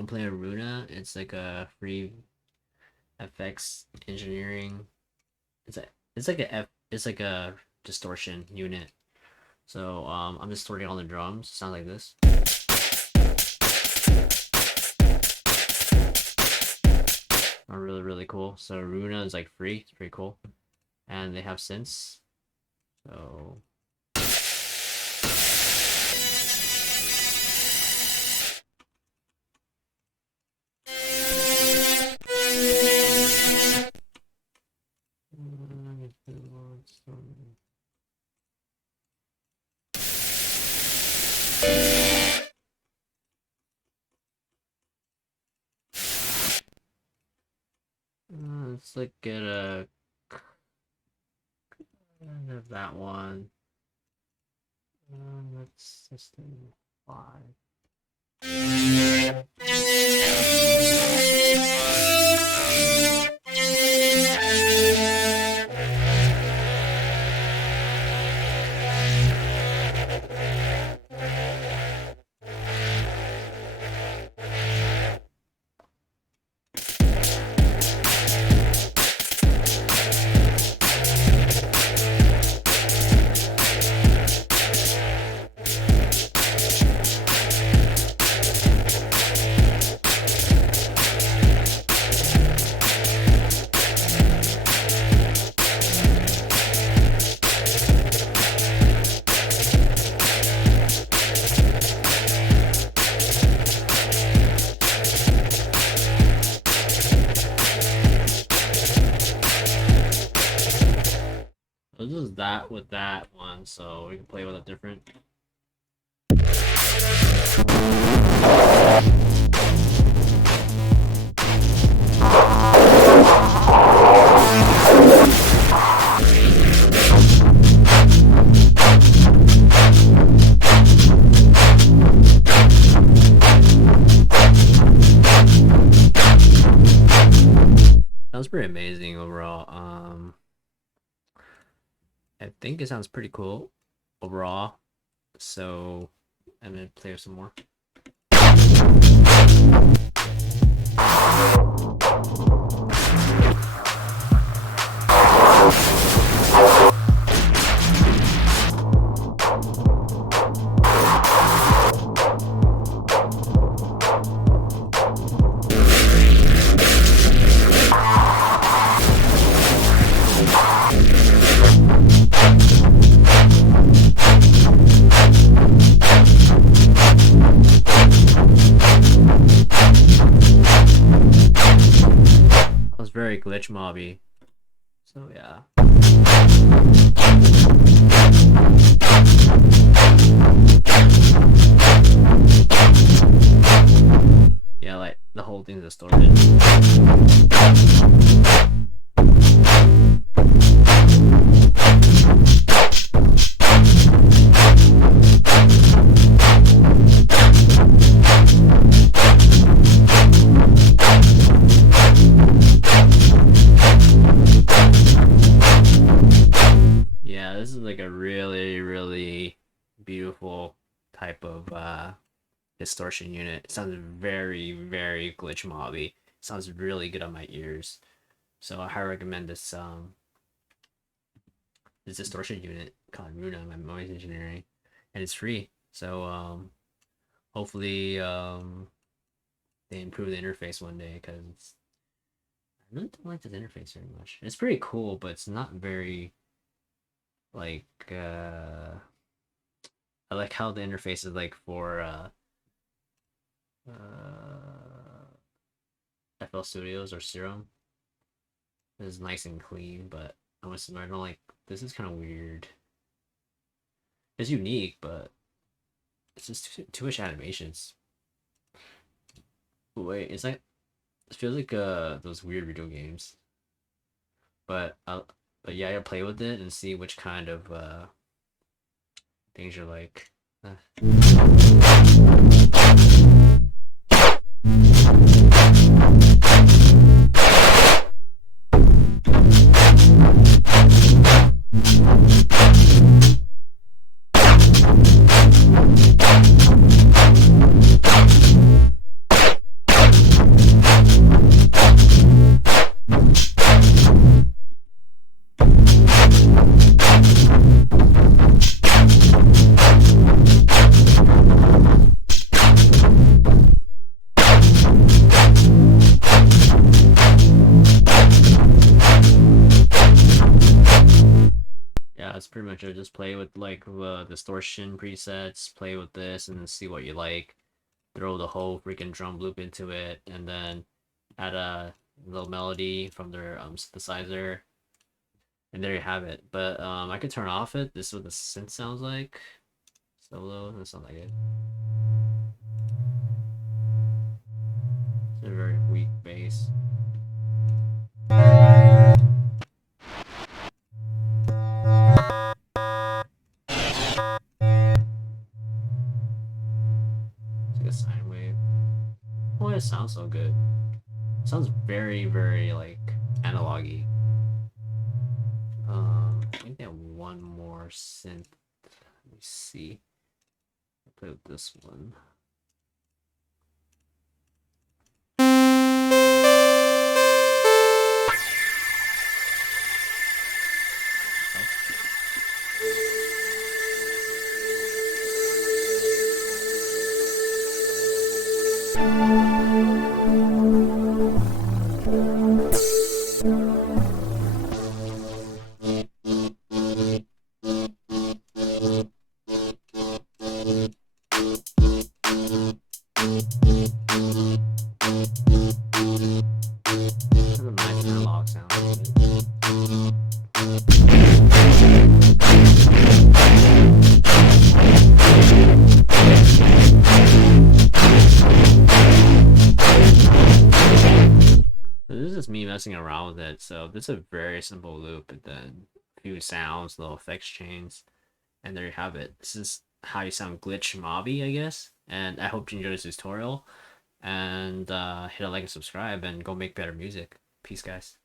I'm playing Runa. It's like a free FX engineering. It's a it's like a F it's like a distortion unit. So I'm distorting all the drums. Sounds like this. Are really cool. So Runa is like free. It's pretty cool, and they have synths. So let's look at a that one. Let's do 5. This is that with that one, so we can play with a different. Sounds pretty amazing overall. I think it sounds pretty cool overall. So I'm gonna play with some more. Very glitch mobby. So yeah. Yeah, like the whole thing's distorted. This is like a really beautiful type of distortion unit. It sounds very glitch mobby. It sounds really good on my ears. So I highly recommend this this distortion unit called Runa by Noise Engineering, and it's free. So hopefully they improve the interface one day, because I really don't like this interface very much. It's pretty cool, but it's not very like I like how the interface is like for FL Studios or Serum. It's nice and clean, but I don't like this. Is kind of weird. It's unique, but it's just too much animations. Wait, is that? It feels like those weird video games. But yeah, I gotta play with it and see which kind of things you like. pretty much it. Just play with like the distortion presets, play with this, and then see what you like. Throw the whole freaking drum loop into it, and then add a little melody from their synthesizer, and there you have it. But I could turn off it. This is what the synth sounds like. Solo, that sounds like it. It's a very weak bass. It's like a sine wave. Why it sounds so good? It sounds very, very like analogy. I think they have one more synth. Let me see. I'll play with this one. That's a nice analog sound. This is just me messing around with it. So this is a very simple loop, and then a few sounds, little effects chains, and there you have it. This is how you sound glitch mobby, I guess. And I hope you enjoyed this tutorial. And hit a like and subscribe, and go make better music. Peace, guys.